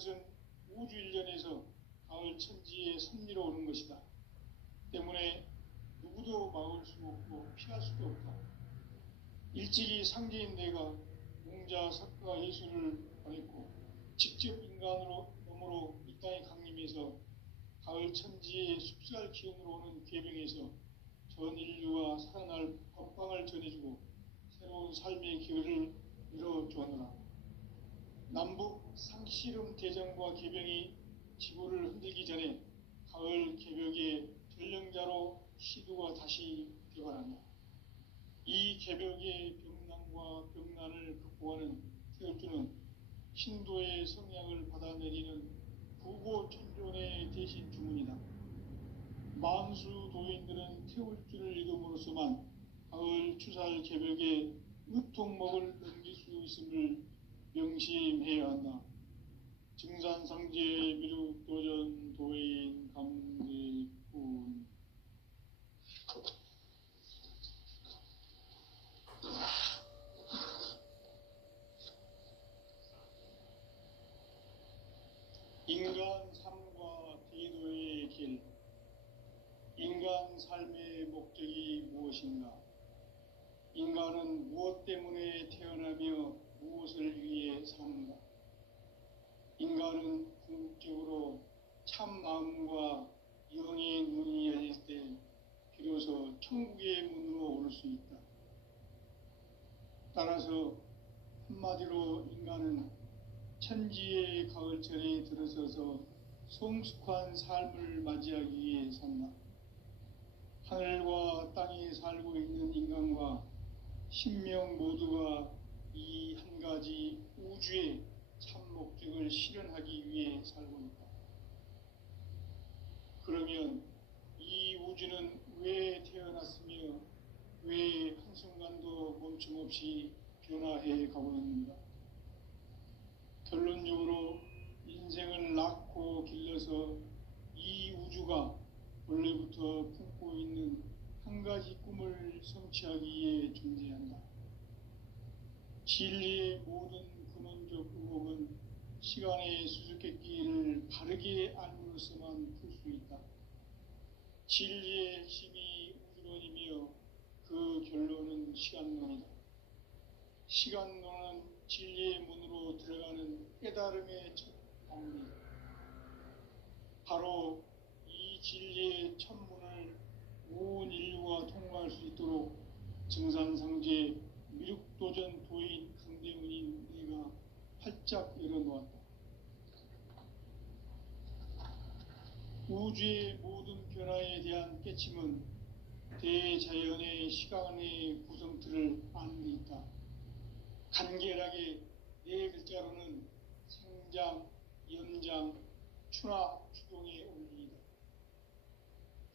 것은 우주 일련에서 가을 천지의 섭리로 오는 것이다. 때문에 누구도 막을 수 없고 피할 수도 없다. 일찍이 상제인 내가 공자, 석가, 예수를 보냈고 직접 인간으로 몸으로 이 땅에 강림해서 가을 천지의 숲살 기운으로 오는 괴병에서 전 인류가 살아날 법방을 전해주고 새로운 삶의 기회를 열어주었노라. 남북 상씨름 대전과 개병이 지구를 흔들기 전에 가을 개벽의 전령자로 시두가 다시 되어가는다. 이 개벽의 병난과 병난을 극복하는 태울주는 신도의 성향을 받아내리는 부고천존의 대신 주문이다. 만수 도인들은 태울주를 읽음으로써만 가을 추살 개벽의 의통목을 넘길 수 있음을 명심해야 한다. 증산상제 미륵도전 도인 감대군. 인간 삶과 대도의 길. 인간 삶의 목적이 무엇인가? 인간은 무엇 때문에 태어나며 무엇을 위해 사는가? 인간은 궁극적으로 참 마음과 영의 눈이 열릴 때 비로소 천국의 문으로 올 수 있다. 따라서 한마디로 인간은 천지의 가을철에 들어서서 성숙한 삶을 맞이하기 위해 산다. 하늘과 땅에 살고 있는 인간과 신명 모두가 이 한 가지 우주의 참 목적을 실현하기 위해 살고 있다. 그러면 이 우주는 왜 태어났으며 왜 한순간도 멈춤없이 변화해 가고 있는가? 결론적으로 인생을 낳고 길러서 이 우주가 원래부터 품고 있는 한 가지 꿈을 성취하기 위해 존재한다. 진리의 모든 근원적 의혹은 시간의 수수께끼를 바르게 알므로써만 풀 수 있다. 진리의 핵심이 우주론이며 그 결론은 시간론이다. 시간론은 진리의 문으로 들어가는 깨달음의 첫 방문. 바로 이 진리의 첫 문을 온 인류가 통과할 수 있도록 증산상제 미륵도전 도인 강대문인 내가 활짝 열어놓았다. 우주의 모든 변화에 대한 깨침은 대자연의 시간의 구성틀을 아는 데 있다. 간결하게 네 글자로는 생장, 연장, 추나 추동의 원리이다.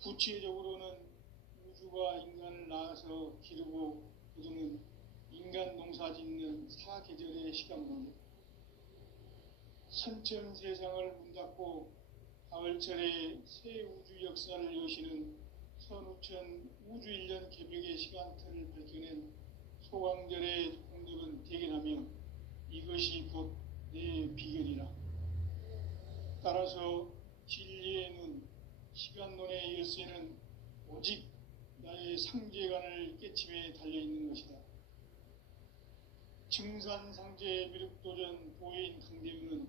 구체적으로는 우주가 인간을 낳아서 기르고 거두는 인간 농사 짓는 사계절의 시간론이다. 선천세상을 문 닫고 가을철에 새 우주 역사를 여시는 선우천 우주일년 개벽의 시간틀을 밝혀낸 소강절의 공덕은 대견하며 이것이 곧 내 비결이라. 따라서 진리의 눈, 시간론의 열쇠는 오직 나의 상제관을 깨침에 달려있는 것이다. 증산상제 미륵도전 도인 강대문은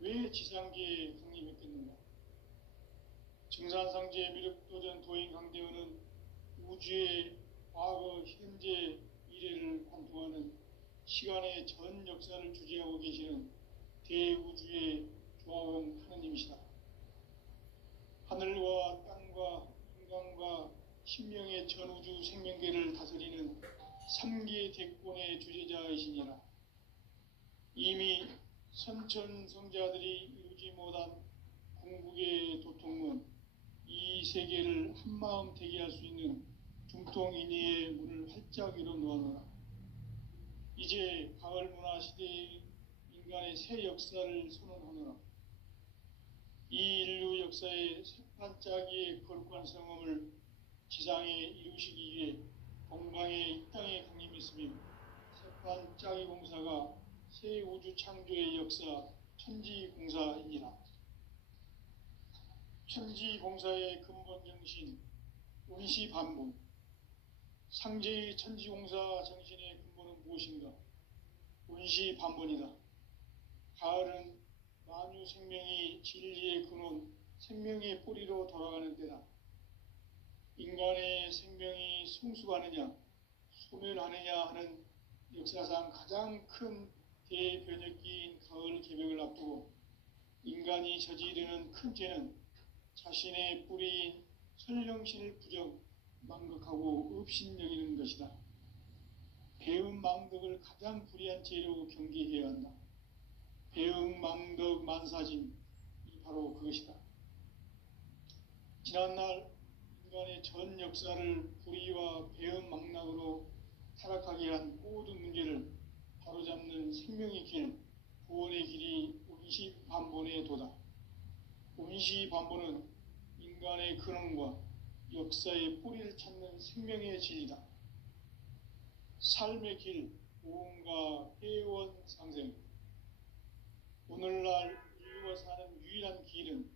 왜 지상계에 강림했겠는가? 증산상제 미륵도전 도인 강대문은 우주의 과거, 현재, 미래를 관통하는 시간의 전 역사를 주재하고 계시는 대우주의 조화원 하느님이시다. 하늘과 땅과 인간과 신명의 전우주 생명계를 다스리는 3계 대권의 주재자이시니라. 이미 선천성자들이 이루지 못한 궁극의 도통문, 이 세계를 한마음 되게 할 수 있는 중통인의의 문을 활짝 열어놓아노라. 이제 가을 문화 시대의 인간의 새 역사를 선언하노라. 이 인류 역사의 새판짜기의 거룩한 성험을 지상에 이루시기 위해 동방의 이 땅에 강림했으며 새판짜기 공사가 새 우주 창조의 역사 천지공사이니라. 천지공사의 근본 정신, 운시반본. 상제의 천지공사 정신의 근본은 무엇인가? 운시반본이다. 가을은 만유 생명이 진리의 근원, 생명의 뿌리로 돌아가는 때다. 인간의 생명이 성숙하느냐, 소멸하느냐 하는 역사상 가장 큰 대변혁기인 가을 개벽을 앞두고 인간이 저지르는 큰 죄는 자신의 뿌리인 설령신을 부정, 망극하고 업신여기는 것이다. 배음 망덕을 가장 불의한 죄로 경계해야 한다. 배음 망덕 만사짐이 바로 그것이다. 지난날 인간의 전 역사를 불의와 배음 망락으로 타락하게 한 모든 문제를 바로잡는 생명의 길, 구원의 길이 운시반본의 도다. 운시반본은 인간의 근원과 역사의 뿌리를 찾는 생명의 진리다. 삶의 길, 오음과 회원 상생. 오늘날 인류가 사는 유일한 길은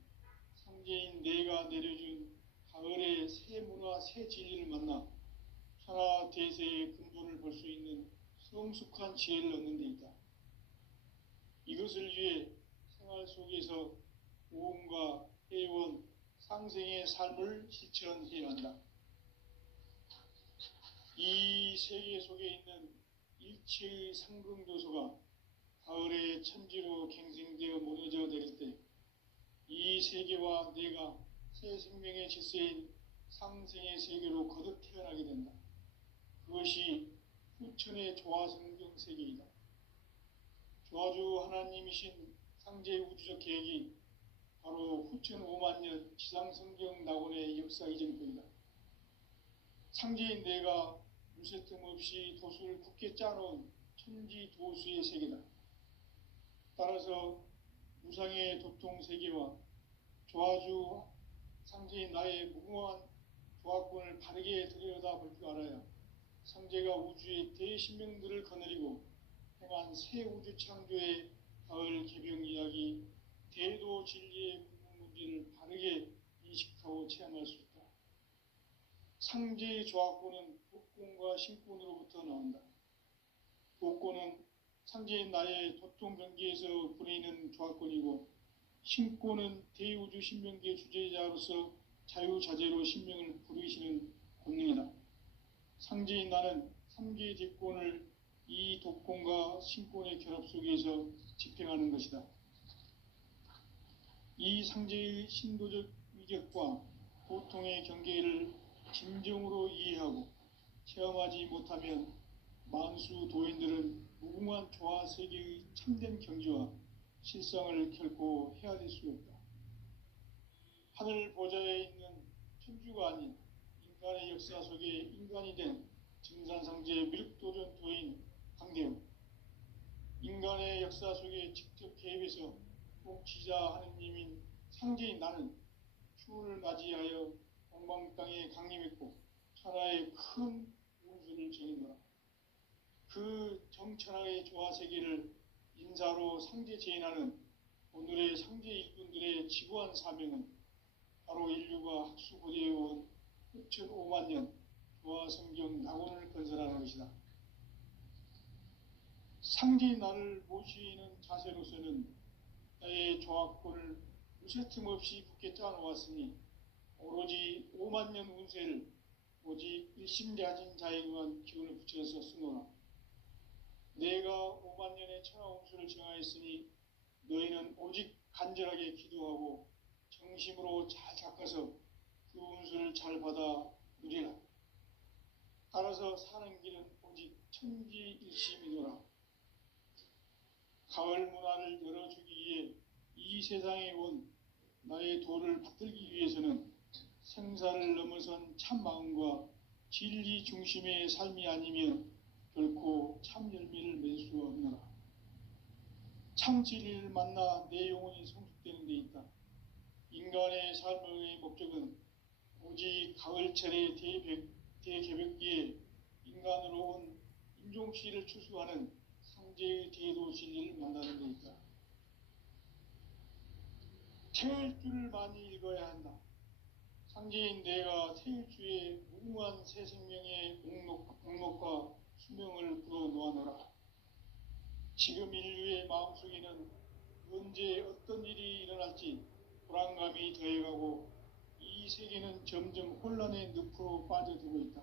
상제인 내가 내려준 가을의 새 문화, 새 진리를 만나 천하 대세의 근본을 볼 수 있는 성숙한 지혜를 얻는 데 있다. 이것을 위해 생활 속에서 오음과 회원, 상생의 삶을 실천해야 한다. 이 세계 속에 있는 일체의 상승교소가 가을의 천지로 갱생되어 무너져 내릴 때 이 세계와 내가 새 생명의 질서인 상생의 세계로 거듭 태어나게 된다. 그것이 후천의 조화성경 세계이다. 조화주 하나님이신 상제 우주적 계획이 바로 후천 5만년 지상성경 낙원의 역사 이전편이다. 상제인 내가 물새틈 없이 도수를 굳게 짜놓은 천지 도수의 세계다. 따라서 무상의 도통 세계와 조화주 상제인 나의 무궁한 조화권을 바르게 들여다볼 줄 알아야 상제가 우주의 대신명들을 거느리고 행한 새 우주 창조의 가을 개병 이야기, 대도 진리의 문제를 바르게 인식하고 체험할 수 있다. 상제의 조화권은 복권과 신권으로부터 나온다. 복권은 상제인 나의 도통 경계에서 부리는 조화권이고, 신권은 대우주 신명기의 주제자로서 자유자재로 신명을 부르시는 권능이다. 상제인 나는 3개의 대권을 이 독권과 신권의 결합 속에서 집행하는 것이다. 이 상제의 신도적 위격과 고통의 경계를 진정으로 이해하고 체험하지 못하면 만수 도인들은 무궁한 조화 세계의 참된 경지와 실상을 결코 헤아릴 수 없다. 하늘 보좌에 있는 천주가 아닌 인간의 역사 속에 인간이 된 증산상제 미륵도전 도인 강대우, 인간의 역사 속에 직접 개입해서 통치자 하느님인 상제인 나는 추운을 맞이하여 동방 땅에 강림했고 천하의 큰 운수를 정인노라. 그 정천하의 조화세계를 인사로 상제 제인하는 오늘의 상제 일꾼들의 지구한 사명은 바로 인류가 학수고대해온 후천 5만년 조화성경 낙원을 건설하는 것이다. 상제인 나를 모시는 자세로서는 나의 조화권을 무쇠틈 없이 굳게 짜놓았으니 오로지 5만년 운세를 오직 일심자진 자에게만 기운을 붙여서 쓰노라. 내가 5만년의 천하 운수를 정하였으니 너희는 오직 간절하게 기도하고 정심으로 잘 닦아서 그 운수를 잘 받아 누리라. 따라서 사는 길은 오직 천지일심이노라. 가을 문화를 열어주기 위해 이 세상에 온 나의 도를 받들기 위해서는 생사를 넘어선 참 마음과 진리 중심의 삶이 아니면 결코 참 열매를 맺을 수가 없노라. 참 진리를 만나 내 영혼이 성숙되는 데 있다. 인간의 삶의 목적은 오직 가을철의 대개벽기에 인간으로 온 인종시를 추수하는 상제의 대도 진리를 만나는 데 있다. 태일주를 많이 읽어야 한다. 상제인 내가 태일주의 무궁한 새 생명의 목록과 수명을 불어 놓아노라. 지금 인류의 마음속에는 언제 어떤 일이 일어날지 불안감이 더해가고 이 세계는 점점 혼란의 늪으로 빠져들고 있다.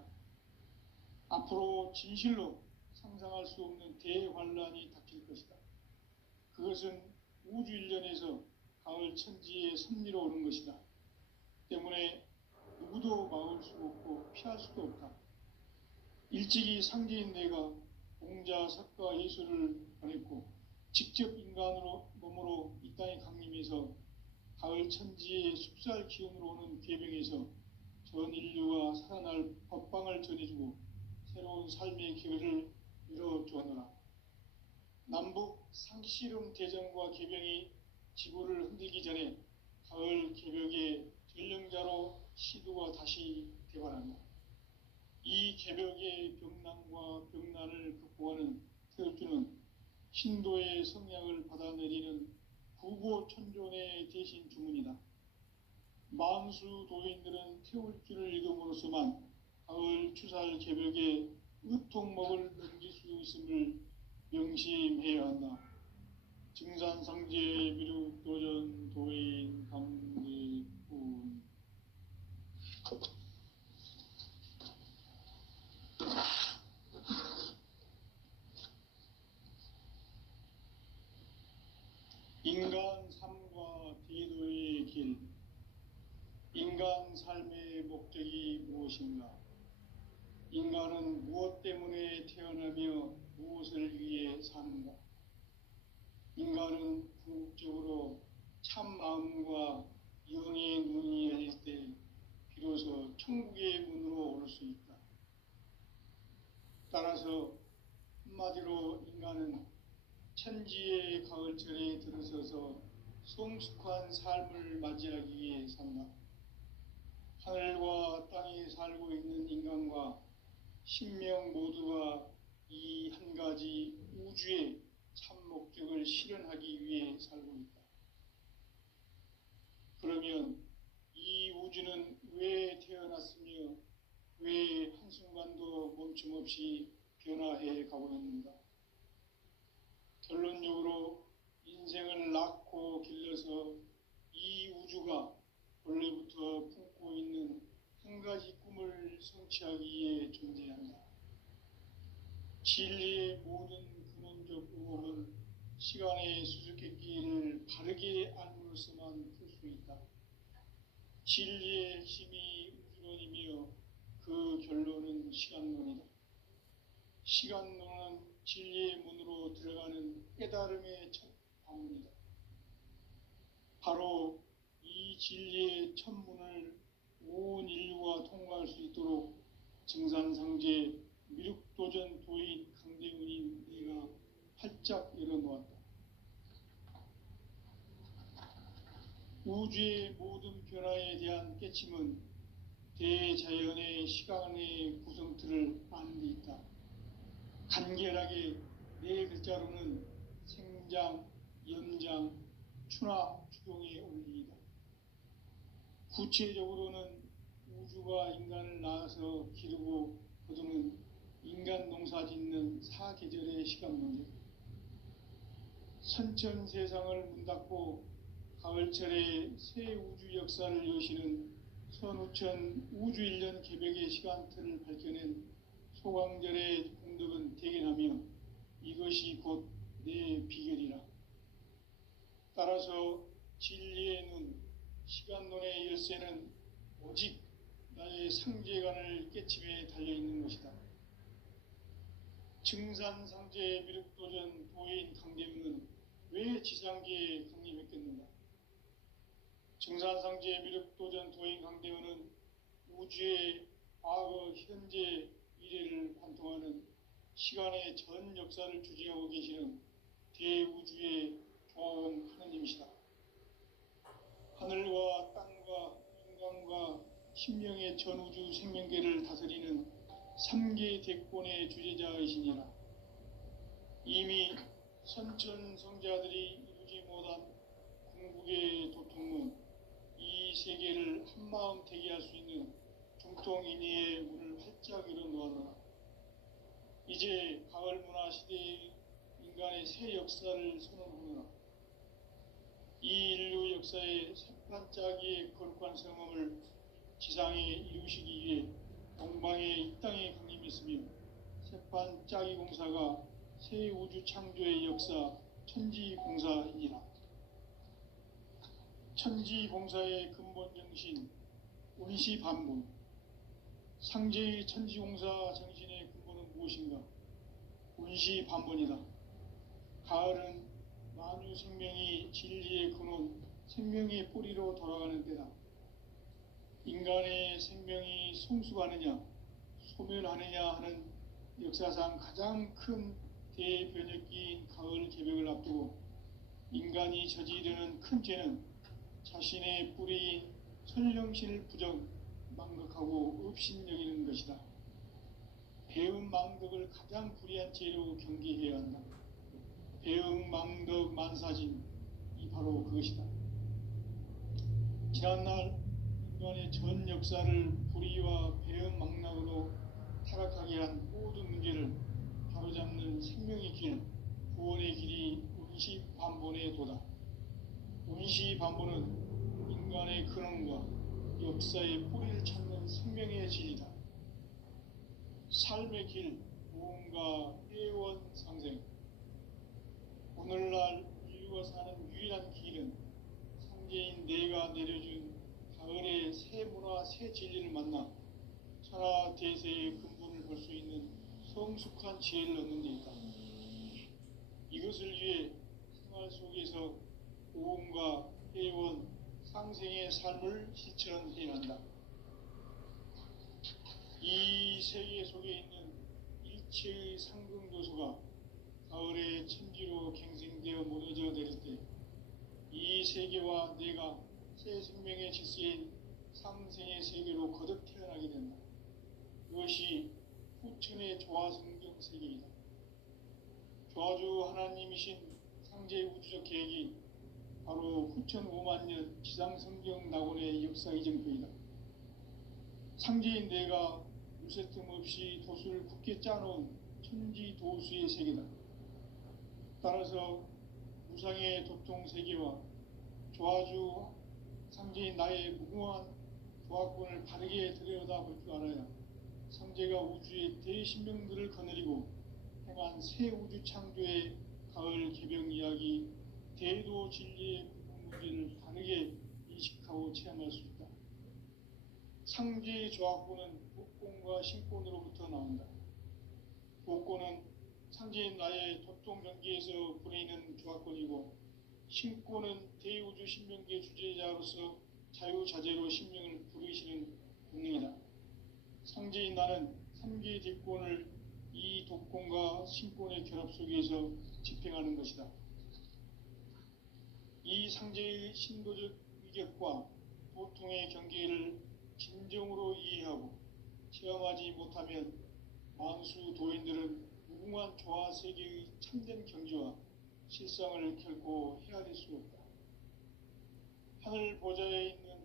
앞으로 진실로 상상할 수 없는 대환란이 닥칠 것이다. 그것은 우주 일련에서 가을 천지의 섭리로 오는 것이다. 때문에 누구도 막을 수 없고 피할 수도 없다. 일찍이 상제인 내가 공자, 석가, 예수를 보냈고 직접 인간으로 몸으로 이 땅에 강림해서 가을 천지의 숲살 기운으로 오는 괴병에서 전 인류가 살아날 법방을 전해주고 새로운 삶의 기회를 이뤄주었노라. 남북 상씨름 대전과 개병이 지구를 흔들기 전에 가을 개벽의 전령자로 시두가 다시 대발한다. 이 개벽의 병난과 병난을 극복하는 태울주는 신도의 성약을 받아내리는 구고천존의 대신 주문이다. 만수 도인들은 태울주를 읽음으로써만 가을 추살 개벽의 의통목을 넘길 수 있음을 명심해야 한다. 증산상제 미륵도전 도인 강대군. 인간 삶과 대도의 길. 인간 삶의 목적이 무엇인가? 인간은 무엇 때문에 태어나며 무엇을 위해 사는가? 인간은 궁극적으로 참 마음과 영의 눈이 열릴 때 비로소 천국의 문으로 오를 수 있다. 따라서 한마디로 인간은 천지의 가을철에 들어서서 성숙한 삶을 맞이하기 위해 산다. 하늘과 땅에 살고 있는 인간과 신명 모두가 이 한 가지 우주의 참 목적을 실현하기 위해 살고 있다. 그러면 이 우주는 왜 태어났으며 왜 한순간도 멈춤 없이 변화해 가고 있는가? 결론적으로 인생을 낳고 길러서 이 우주가 원래부터 품고 있는 한 가지 꿈을 성취하기 위해 존재한다. 진리의 모든 근원적 의혹은 시간의 수수께끼를 바르게 알므로서만 풀 수 있다. 진리의 핵심이 우주론이며 그 결론은 시간론이다. 시간론은 진리의 문으로 들어가는 깨달음의 첫 방문이다. 바로 이 진리의 첫 문을 온 인류가 통과할 수 있도록 증산상제 미륵도전 도인 강대훈이 네가 활짝 열어놓았다. 우주의 모든 변화에 대한 깨침은 대자연의 시간의 구성틀을 아는 데 있다. 간결하게 네 글자로는 생장, 연장, 추나 추동의 원리이다. 구체적으로는 우주가 인간을 낳아서 기르고 거두는 인간 농사 짓는 사계절의 시간 문제, 선천 세상을 문 닫고 가을철에 새 우주 역사를 여시는 선우천 우주 1년 개벽의 시간틀을 밝혀낸 소강절의 공덕은 대견하며 이것이 곧 내 비결이라. 따라서 진리의 눈, 시간론의 열쇠는 오직 나의 상제관을 깨침에 달려있는 것이다. 증산상제 미륵도전 도인 강대훈은 왜 지상계에 강림했겠는가? 증산상제 미륵도전 도인 강대훈은 우주의 과거, 현재, 미래를 관통하는 시간의 전 역사를 주재하고 계시는 대우주의 조화원 하느님이시다. 하늘과 땅과 인간과 신명의 전우주 생명계를 다스리는 3계 대권의 주재자이시니라. 이미 선천 성자들이 이루지 못한 중국의 도통문, 이 세계를 한마음 되게 할 수 있는 중통인의의 문을 활짝 열어놓아라. 이제 가을 문화 시대의 인간의 새 역사를 선언하노라. 이 인류 역사의 새반짝이의 거룩한 성험을 지상에 이루시기 위해 동방의 이 땅에 강림했으며 새반짝이 공사가 새 우주 창조의 역사 천지공사이니라. 천지공사의 근본 정신 운시반분. 상제의 천지공사 정신의 근본은 무엇인가? 운시반분이다. 가을은 만유 생명이 진리의 근원, 생명의 뿌리로 돌아가는 때다. 인간의 생명이 성숙하느냐, 소멸하느냐 하는 역사상 가장 큰 대변혁기인 가을 개벽을 앞두고 인간이 저지르는 큰 죄는 자신의 뿌리인 설령신을 부정, 망각하고 업신여기는 것이다. 배음 망덕을 가장 불의한 죄로 경계해야 한다. 배음 망덕 만사진, 이 바로 그것이다. 지난날 인간의 전 역사를 불의와 배음 망락으로 타락하게 한 모든 문제를 바로잡는 생명의 길, 구원의 길이 운시반본의 도다. 운시반본은 인간의 근원과 역사의 뿌리를 찾는 생명의 진리다. 삶의 길, 무언가 회원 상생. 오늘날 인류가 사는 유일한 길은 상제인 내가 내려준 가을의 새 문화, 새 진리를 만나 천하 대세의 근본을 볼 수 있는 성숙한 지혜를 얻는 데 있다. 이것을 위해 생활 속에서 고음과 회원, 상생의 삶을 실천해야 한다. 이 세계 속에 있는 일체의 상승도소가 가을의 천지로 갱생되어 무너져 내릴 때 이 세계와 내가 새 생명의 질서인 상생의 세계로 거듭 태어나게 된다. 그것이 후천의 조화성경 세계이다. 조화주 하나님이신 상제의 우주적 계획이 바로 후천 5만 년 지상성경 낙원의 역사 이정표이다. 상제인 내가 무쇠틈 없이 도수를 굳게 짜놓은 천지도수의 세계다. 따라서 무상의 도통 세계와 조화주 상제인 나의 무궁한 조화권을 바르게 들여다볼 줄 알아야 상제가 우주의 대신명들을 거느리고 행한 새 우주 창조의 가을 개병 이야기, 대도 진리의 문제를 다르게 인식하고 체험할 수 있다. 상제의 조화권은 복권과 신권으로부터 나온다. 복권은 상제인 나의 도통 경계에서 보내는 조화권이고, 신권은 대우주 신명계 주제자로서 자유자재로 신명을 부르시는 본능이다. 상제인 나는 3개의 대권을 이 독권과 신권의 결합 속에서 집행하는 것이다. 이 상제의 신도적 위격과 도통의 경계를 진정으로 이해하고 체험하지 못하면 만수 도인들은 무궁한 조화 세계의 참된 경지와 실상을 결코 헤아릴 수 없다. 하늘 보좌에 있는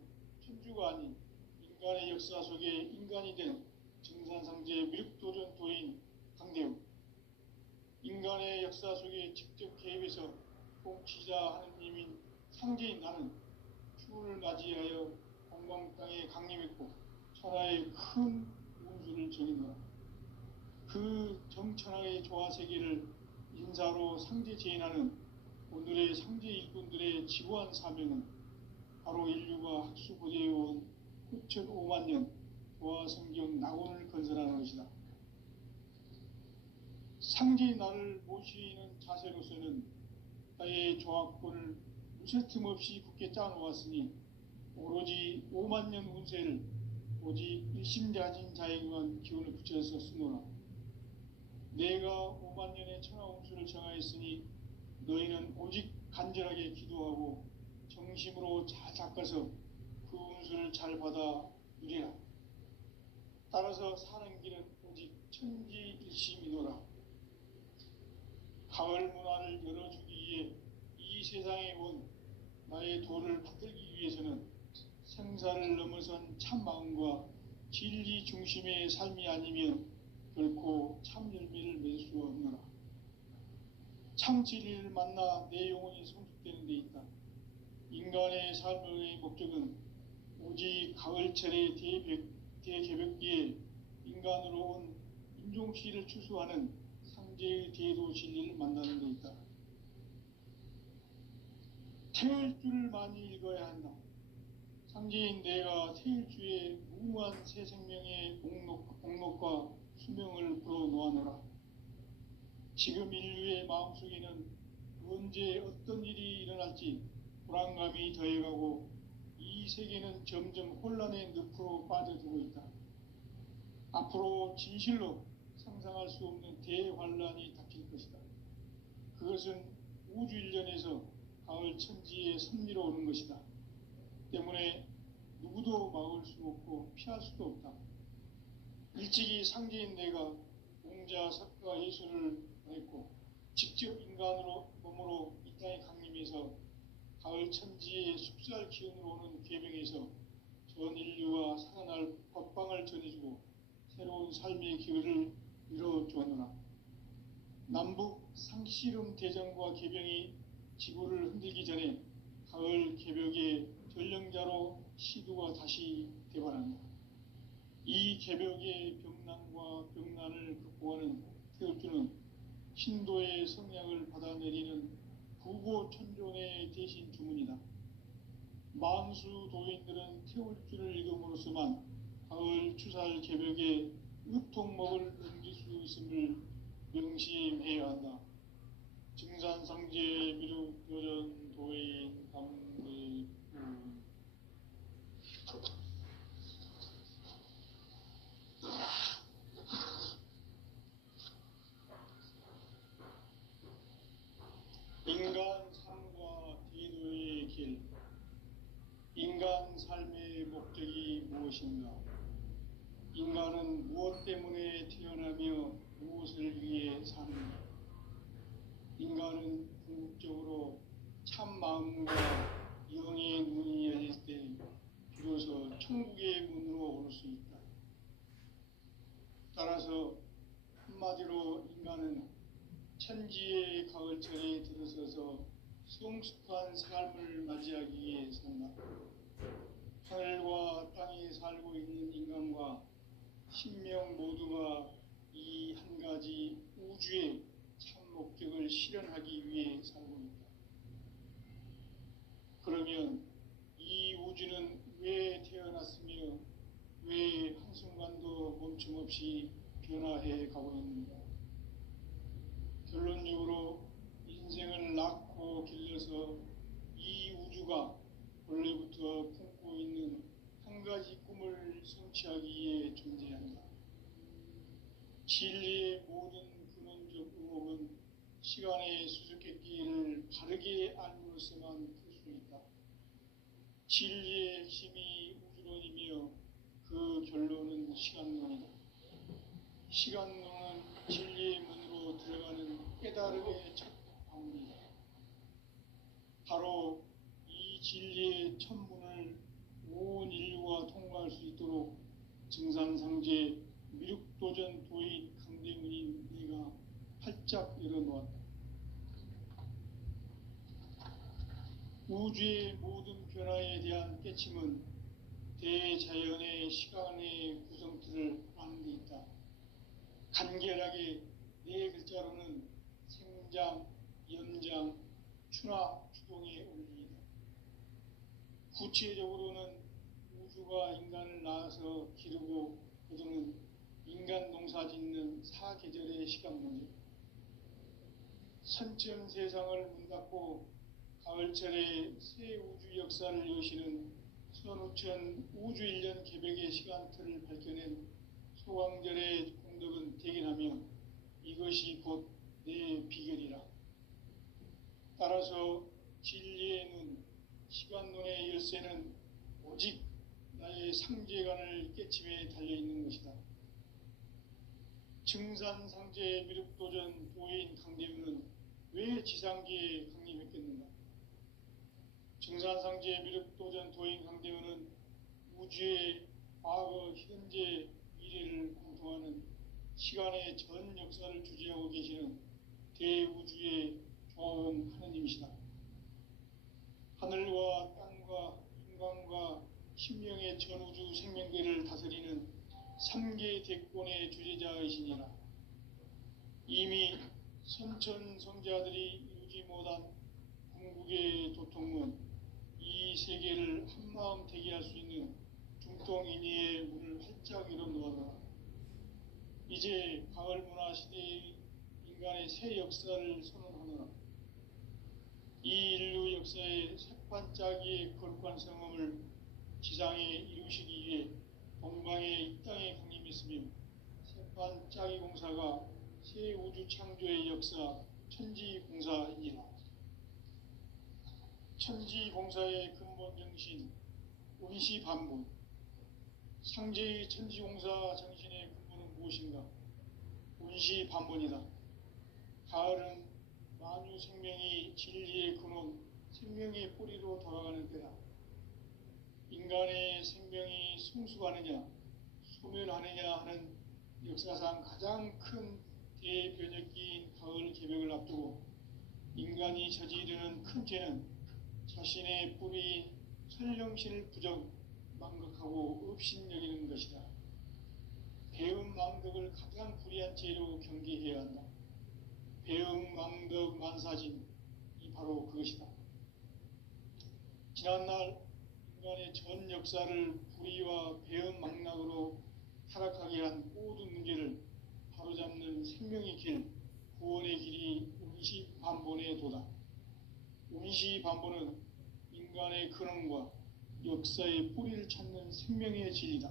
천주가 아닌 인간의 역사 속에 인간이 된 정산상제 미륵도전 도인 강대우, 인간의 역사 속에 직접 개입해서 통치자 하느님인 상제인 나는 추운을 맞이하여 공방 땅에 강림했고 천하의 큰 운수를 정했노라. 그 정천하의 조화세계를 인사로 상제 제인하는 오늘의 상제 일꾼들의 지구한 사명은 바로 인류가 학수고대해온 9,5만 년 조화성경 낙원을 건설하는 것이다. 상제의 나를 모시는 자세로서는 나의 조화권을 무쇠틈 없이 굳게 짜놓았으니 오로지 5만 년 운세를 오직 일심자진 자에게만 기운을 붙여서 쓰노라. 내가 5만 년의 천하 운수를 정하였으니 너희는 오직 간절하게 기도하고 정심으로 잘 닦아서 그 운수를 잘 받아 누리라. 따라서 사는 길은 오직 천지일심이노라. 가을 문화를 열어주기 위해 이 세상에 온 나의 도를 받들기 위해서는 생사를 넘어선 참 마음과 진리 중심의 삶이 아니면 결코 참 열매를 맺을 수 없노라. 참 진리를 만나 내 영혼이 성숙되는 데 있다. 인간의 삶의 목적은 오직 가을철의 대개벽기에 인간으로 온 인종시를 추수하는 상제의 대도 진리를 만나는 데 있다. 태일 주를 많이 읽어야 한다. 상제인 내가 태일 주에 무궁한 새 생명의 목록과 수명을 불어놓아노라. 지금 인류의 마음속에는 언제 어떤 일이 일어날지 불안감이 더해가고 이 세계는 점점 혼란의 늪으로 빠져들고 있다. 앞으로 진실로 상상할 수 없는 대환란이 닥칠 것이다. 그것은 우주 일련에서 가을 천지에 섭리로 오는 것이다. 때문에 누구도 막을 수 없고 피할 수도 없다. 일찍이 상제인 내가 공자 석가 예수를 보냈고 직접 인간으로 몸으로 이 땅에 강림해서 가을 천지의 숲살 기운으로 오는 계명에서 전 인류와 살아날 법방을 전해주고 새로운 삶의 기회를 이뤄주었노라. 남북 상씨름 대전과 개병이 지구를 흔들기 전에 가을 개벽의 전령자로 시두가 다시 되관한다. 이 개벽의 병난과 병난을 극복하는 태울주는 신도의 성약을 받아내리는 부고천존의 대신 주문이다. 만수 도인들은 태울주를 읽음으로써만 가을 추살 개벽에 의통목을 넘길 수 있음을 명심해야 한다. 증산상제 미륵 요전 도인 감리 인간 삶과 대도의 길. 인간 삶의 목적이 무엇인가? 인간은 무엇 때문에 태어나며 무엇을 위해 사는가? 인간은 궁극적으로 참 마음과 영의 문이 열릴 때 비로소 천국의 문으로 올 수 있다. 따라서 한마디로 인간은 천지의 가을철에 들어서서 성숙한 삶을 맞이하기 위해 산다. 하늘과 땅에 살고 있는 인간과 신명 모두가 이 한 가지 우주의 참 목적을 실현하기 위해 살고 있다. 그러면 이 우주는 왜 태어났으며 왜 한순간도 멈춤없이 변화해 가고 있는가? 결론적으로 인생을 낳고 길러서 이 우주가 원래부터 품고 있는 한 가지 꿈을 성취하기 위해 존재한다. 진리의 모든 근원적 의혹은 시간의 수수께끼를 바르게 알므로써만 풀 수 있다. 진리의 핵심이 우주론이며 그 결론은 시간론이다. 시간론은 진리의 문으로 들어가는 깨달음의 첫 방문이다. 바로 이 진리의 첫 문을 온 인류가 통과할 수 있도록 증산상제 미륵도전 도인 강대문인 네가 활짝 열어놓았다. 우주의 모든 변화에 대한 깨침은 대자연의 시간의 구성틀을 아는 데 있다. 간결하게 네 글자로는 생장, 연장, 추나 추동의 원리이다. 구체적으로는 우주가 인간을 낳아서 기르고 거두는 인간 농사 짓는 사계절의 시간 문제. 선천 세상을 문 닫고 가을철에 새 우주 역사를 여시는 선우천 우주 일년 개벽의 시간틀을 밝혀낸 소강절의 공덕은 대견하며 이것이 곧 내 비결이라. 따라서 진리의 눈, 시간론의 열쇠는 오직 나의 상제관을 깨침에 달려있는 것이다. 증산상제 미륵도전 도인 강대우는 왜 지상계에 강림했겠는가? 증산상제 미륵도전 도인 강대원은 우주의 과거, 현재, 미래를 관통하는 시간의 전 역사를 주재하고 계시는 대우주의 조화원 하느님이시다. 하늘과 땅과 인간과 신명의 전우주 생명계를 다스리는 3계 대권의 주재자이시니라. 이미 선천성자들이 이루지 못한 궁극의 도통은 이 세계를 한마음 되게 할 수 있는 중동인의의 문을 활짝 열어놓았노라. 이제 가을 문화 시대의 인간의 새 역사를 선언하노라. 이 인류 역사의 색반짝이의 거룩한 성험을 지상에 이루시기 위해 동방의 이 땅에 강림했으며 색반짝이 공사가 새 우주 창조의 역사 천지공사이니라. 천지공사의 근본 정신 운시반본. 상제의 천지공사 정신의 근본은 무엇인가? 운시반본이다. 가을은 만유 생명이 진리의 근원, 생명의 뿌리로 돌아가는 때다. 인간의 생명이 성숙하느냐, 소멸하느냐 하는 역사상 가장 큰 대변혁기인 가을 개벽을 앞두고 인간이 저지르는 큰 죄는 자신의 뿌리인 천령신을 부정, 망각하고 업신여기는 것이다. 배은망덕을 가장 불의한 죄로 경계해야 한다. 배은망덕 만사진이 바로 그것이다. 지난날 인간의 전 역사를 불의와 배은망락으로 타락하게 한 모든 문제를 바로잡는 생명의 길, 구원의 길이 운시반본의 도다. 운시반본은 인간의 근원과 역사의 뿌리를 찾는 생명의 진리다.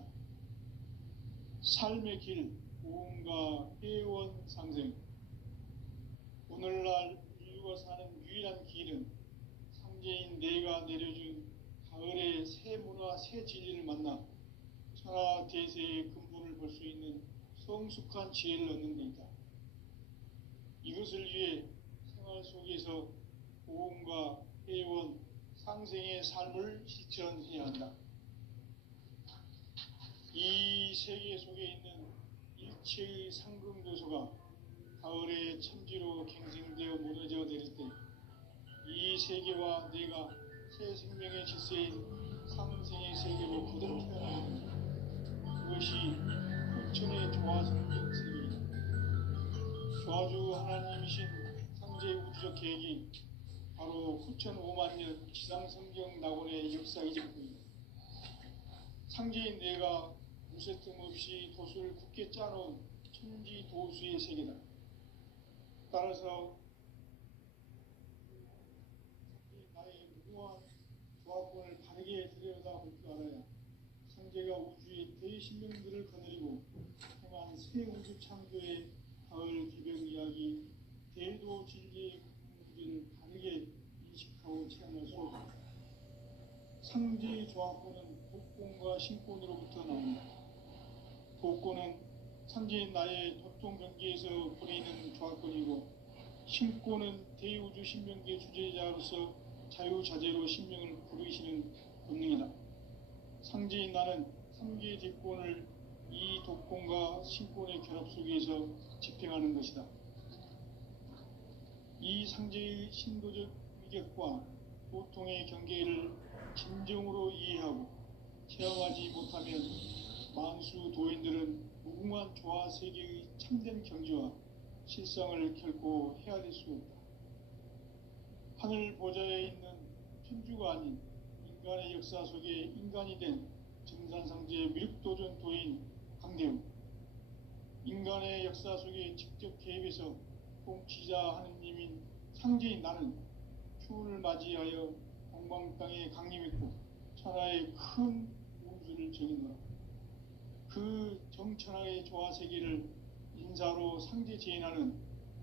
삶의 길, 고음과 회원 상생. 오늘날 인류가 사는 유일한 길은 상제인 내가 내려준 가을의 새 문화, 새 진리를 만나 천하 대세의 근본을 볼 수 있는 성숙한 지혜를 얻는 데 있다. 이것을 위해 생활 속에서 고음과 회원, 상생의 삶을 실천해야 한다. 이 세계 속에 있는 일체의 상금교소가 가을의 천지로 갱생되어 무너져 내릴 때 이 세계와 내가 새 생명의 질서인 상생의 세계로 거듭 태어난다. 그것이 후천의 조화성경 세계이다. 조화주 하나님이신 상제 우주적 계획이 바로 후천 5만 년 지상성경 낙원의 역사 이전입니다. 상제인 내가 무쇠뜸 없이 도수를 굳게 짜놓은 천지 도수의 세계다. 따라서 나의 무모한 조합권을 바르게 들여다볼 줄 알아야 상제가 우주의 대신명들을 거느리고 행한 새 우주 창조의 가을 기병 이야기, 대도 진리의 문제를 바르게 인식하고 체험할 수 없다. 상제의 조합권은 복권과 신권으로부터 나온다. 복권은 상제인 나의 도통 경계에서 보내는 조합권이고, 신권은 대우주 신명계 주제자로서 자유자재로 신명을 부르시는 본능이다. 상제인 나는 3개의 대권을 이 독권과 신권의 결합 속에서 집행하는 것이다. 이 상제의 신도적 위격과 보통의 경계를 진정으로 이해하고 체험하지 못하면 만수 도인들은 무궁한 조화 세계의 참된 경지와 실상을 결코 헤아릴 수 없다. 하늘 보좌에 있는 천주가 아닌 인간의 역사 속에 인간이 된 증산상제 미륵도전 도인 강대훈. 인간의 역사 속에 직접 개입해서 통치자 하느님인 상제인 나는 추운을 맞이하여 동방 땅에 강림했고 천하의 큰 우주를 정의노라. 그 정천하의 조화세계를 인사로 상제 재인하는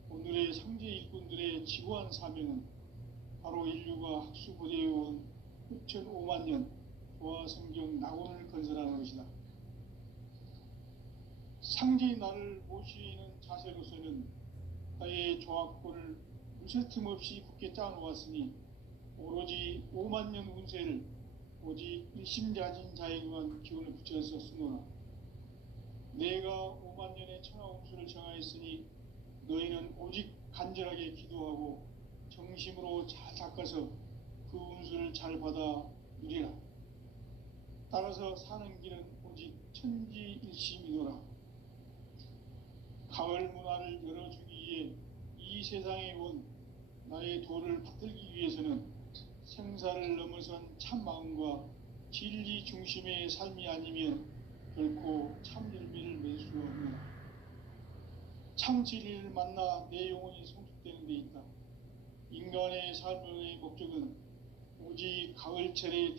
오늘의 상제 일꾼들의 지구한 사명은 바로 인류가 학수고대해온 6,5만 년 조화성경 낙원을 건설하는 것이다. 상제인 나를 모시는 자세로서는 나의 조합권을 무쇠틈 없이 굳게 짜놓았으니 오로지 5만 년 운세를 오직 일심자진 자에게만 기운을 붙여서 쓰노라. 내가 5만 년의 천하 운수를 정하였으니 너희는 오직 간절하게 기도하고 정심으로 잘 닦아서 그 운수를 잘 받아 누리라. 따라서 사는 길은 오직 천지일심이노라. 가을 문화를 열어주기 위해 이 세상에 온 나의 도를 받들기 위해서는 생사를 넘어선 참 마음과 진리 중심의 삶이 아니면 결코 참 열매를 맺을 수 없노라. 참 진리를 만나 내 영혼이 성숙되는 데 있다. 인간의 삶의 목적은 오직 가을철의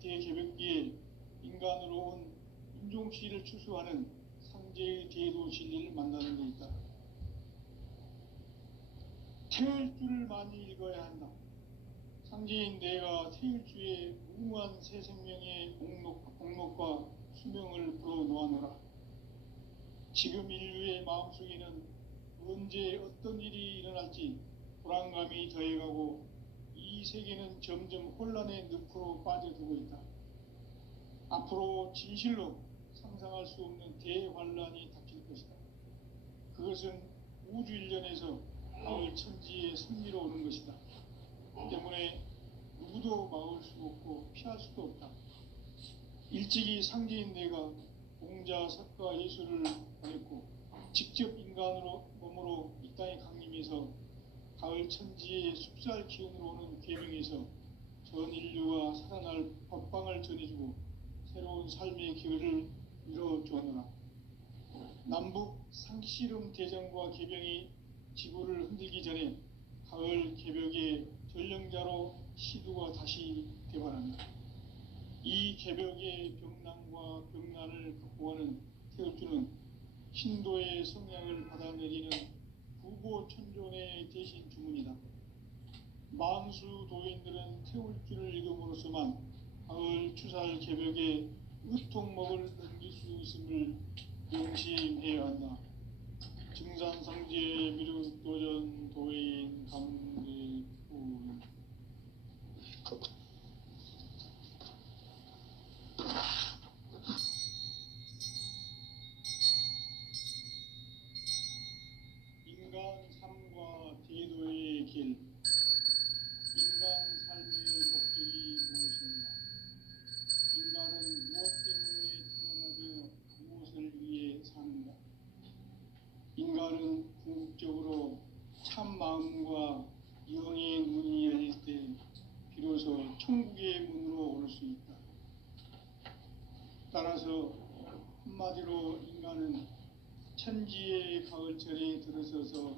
대개벽기에 인간으로 온 인종시를 추수하는 상제의 대도 진리를 만나는 데 있다. 태일주를 많이 읽어야 한다. 상제인 내가 태일주의 무궁한 새 생명의 목록과 수명을 불어놓아노라. 지금 인류의 마음속에는 언제 어떤 일이 일어날지 불안감이 더해가고 이 세계는 점점 혼란의 늪으로 빠져들고 있다. 앞으로 진실로 상상할 수 없는 대환란이 닥칠 것이다. 그것은 우주 일련에서 가을 천지의 승리로 오는 것이다. 때문에 누구도 막을 수 없고 피할 수도 없다. 일찍이 상제인 내가 공자, 석가, 예수를 보냈고 직접 인간으로 몸으로 이 땅에 강림해서 가을 천지의 숲살 기운으로 오는 계명에서 전 인류가 살아날 법방을 전해주고 새로운 삶의 기회를 이뤄주었노라. 남북 상씨름 대전과 개병이 지구를 흔들기 전에 가을 개벽의 전령자로 시두가 다시 대발한다. 이 개벽의 병난과 병난을 극복하는 태울주는 신도의 성량을 받아내리는 부보천존의 대신 주문이다. 만수 도인들은 태울주를 읽음으로써만 가을 추살 개벽의 의통목을 넘길 수 있음을 명심해야 한다. 증산상제 미륵도전 도인 감리부 인간 삶과 제도의 길. 인간 삶의 목적이 무엇인가? 인간은 무엇 때문에 태어나며 무엇을 위해 사는가? 인간은 궁극적으로 참 마음과 영의 문이 열릴 때 비로소 천국의 문으로 올 수 있다. 따라서 한마디로 인간은 천지의 가을철에 들어서서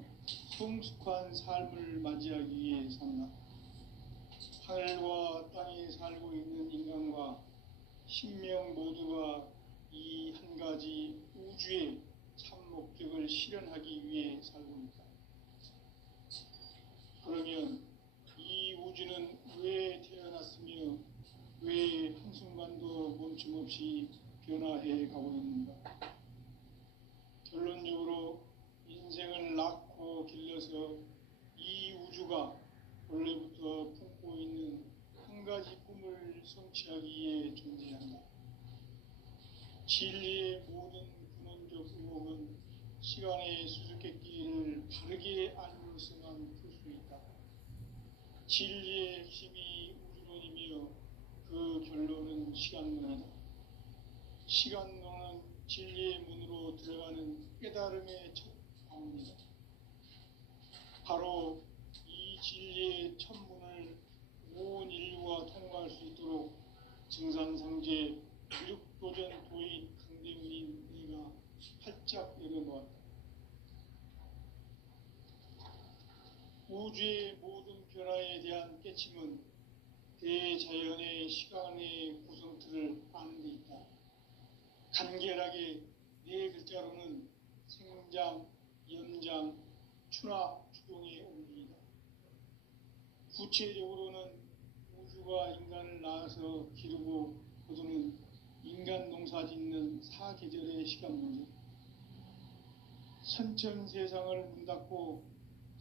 성숙한 삶을 맞이하기 위해 산다. 하늘과 땅에 살고 있는 인간과 신명 모두가 이 한 가지 우주의 참 목적을 실현하기 위해 살고 있다. 그러면 이 우주는 왜 태어났으며 왜 한순간도 멈춤없이 변화해 가고 있는가? 결론적으로 인생을 낳고 길러서 이 우주가 원래부터 품고 있는 한 가지 꿈을 성취하기 위해 존재한다. 진리의 모든 근원적 의혹은 시간의 수수께끼를 바르게 알므로서만 풀 수 있다. 진리의 핵심이 우주론이며 그 결론은 시간론이다. 시간론은 진리의 문으로 들어가는 깨달음의 첫 방문이다. 바로 이 진리의 첫 문을 온 인류가 통과할 수 있도록 증산상제 미륵도전 도인 강대문인 내가 활짝 열어놓았다. 우주의 모든 변화에 대한 깨침은 대자연의 시간의 구성틀을 아는 데 있다. 간결하게 네 글자로는 생장, 연장, 추나 추동의 원리이다. 구체적으로는 우주가 인간을 낳아서 기르고 거두는 인간 농사 짓는 사계절의 시간 문제. 선천 세상을 문 닫고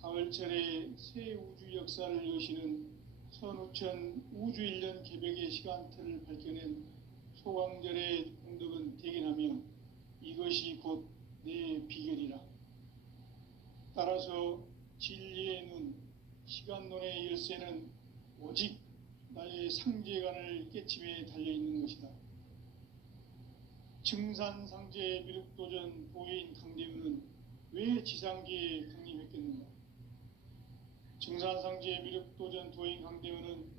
가을철에 새 우주 역사를 여시는 선우천 우주일년 개벽의 시간틀을 밝혀낸 소광절의 공덕은 대견하며 이것이 곧 내 비결이라. 따라서 진리의 눈, 시간론의 열쇠는 오직 나의 상제관을 깨침에 달려있는 것이다. 증산상제 미륵도전 도인 강대우는 왜 지상계에 강림했겠는가? 증산상제 미륵도전 도인 강대우는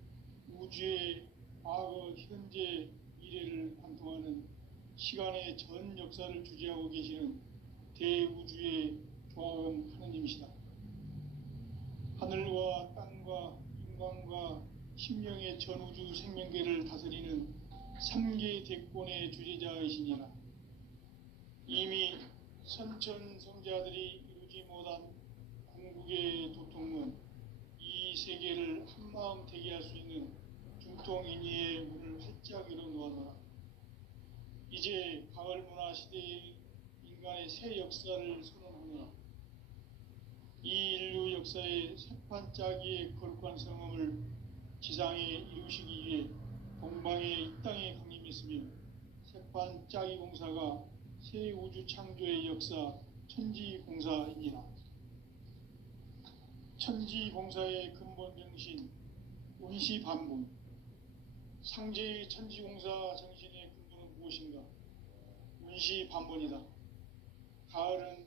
우주의 과거, 현재, 미래를 관통하는 시간의 전 역사를 주재하고 계시는 대우주의 조화음 하느님이시다. 하늘과 땅과 인간과 심령의 전우주 생명계를 다스리는 삼계 대권의 주재자이시니라. 이미 선천성자들이 이루지 못한 궁극의 도통문, 이 세계를 한마음 되게 할 수 있는 중통인의의 문을 활짝 열어놓아노라. 이제 가을 문화 시대의 인간의 새 역사를 선언하노라. 이 인류 역사의 새판짜기의 거룩한 성음을 지상에 이루시기 위해 동방의 이 땅에 강림했으며 새판짜기 공사가 새 우주 창조의 역사 천지공사이니라. 천지공사의 근본 정신 운시반분. 상제의 천지공사 정신의 근본은 무엇인가? 운시반본이다. 가을은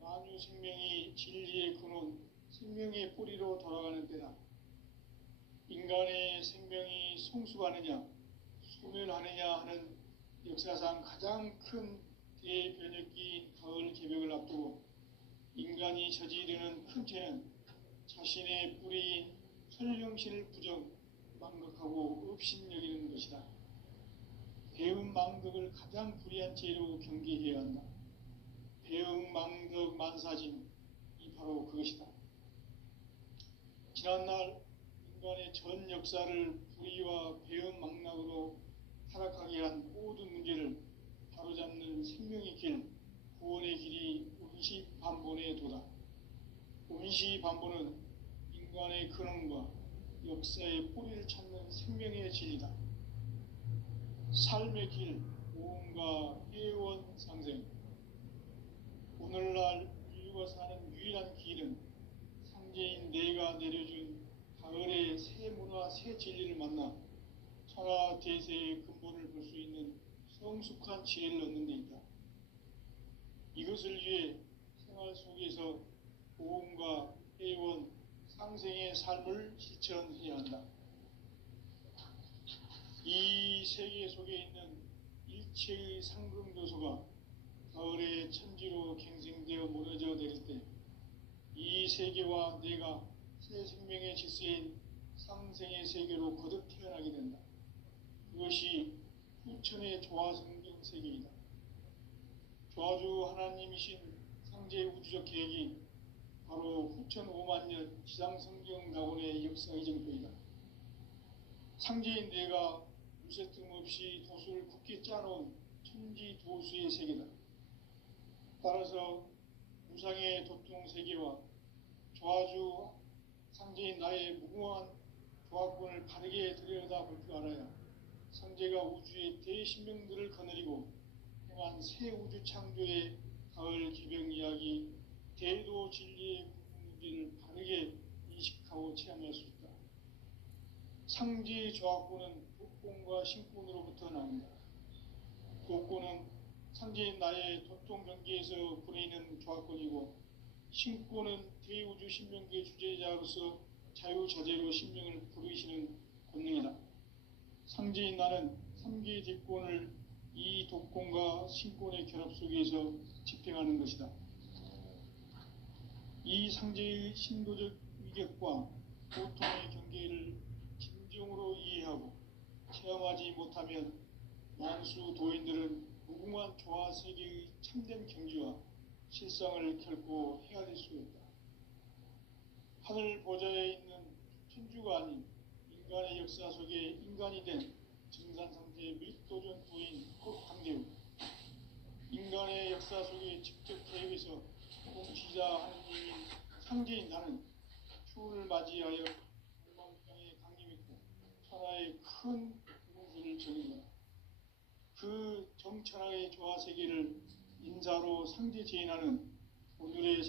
만유 생명이 진리의 근원, 생명의 뿌리로 돌아가는 때다. 인간의 생명이 성숙하느냐, 소멸하느냐 하는 역사상 가장 큰 대변혁기인 가을 개벽을 앞두고 인간이 저지르는 큰 죄는 자신의 뿌리인 설령신을 부정, 망극하고 업신여기는 것이다. 배음 망덕을 가장 불의한 죄로 경계해야 한다. 배음 망덕 만사짐, 이 바로 그것이다. 지난날 인간의 전 역사를 불의와 배음 망락으로 타락하게 한 모든 문제를 바로잡는 생명의 길, 구원의 길이 운시반본의 도다. 운시반본은 인간의 근원과 역사의 뿌리를 찾는 생명의 진리다. 삶의 길, 오음과 회원 상생. 오늘날 인류가 사는 유일한 길은 상제인 내가 내려준 가을의 새 문화, 새 진리를 만나 천하 대세의 근본을 볼 수 있는 성숙한 지혜를 얻는 데 있다. 이것을 위해 생활 속에서 오음과 회원, 상생의 삶을 실천해야 한다. 이 세계 속에 있는 일체의 상승교소가 가을의 천지로 갱생되어 무너져 내릴 때 이 세계와 내가 새 생명의 질서인 상생의 세계로 거듭 태어나게 된다. 그것이 후천의 조화성경 세계이다. 조화주 하나님이신 상제의 우주적 계획이 바로 후천 5만년 지상성경 낙원의 역사 이정표이다. 상제인 내가 무쇠뜸 없이 도수를 굳게 짜놓은 천지 도수의 세계다. 따라서 무상의 도통 세계와 조화주 상제인 나의 무궁한 조화권을 바르게 들여다볼 줄 알아야 상제가 우주의 대신명들을 거느리고 행한 새 우주 창조의 가을 기병 이야기, 대도 진리의 궁극문제를 바르게 인식하고 체험할 수 있다. 상제의 조화권은 독권과 신권으로부터 나온다. 독권은 상제인 나의 도통 경계에서 보내는 조화권이고, 신권은 대우주 신명계 주제자로서 자유자재로 신명을 부르시는 권능이다. 상제인 나는 3개 대권을 이 독권과 신권의 결합 속에서 집행하는 것이다. 이 상제의 신도적 위격과 고통의 경계를 진정으로 이해하고 체험하지 못하면 만수 도인들은 무궁한 조화 세계의 참된 경지와 실상을 결코 헤아릴 수 없다. 하늘 보좌에 있는 천주가 아닌 인간의 역사 속에 인간이 된 증산상제 밀도전 도인 강대우, 인간의 역사 속에 직접 개입해서 공치자 하느님인 상제인 나는 추운을 맞이하여 동방땅에 강림했습니다. 큰 공수를 정해라. 그 정천하의 조화세계를 인자로 상제 재현하는 오늘의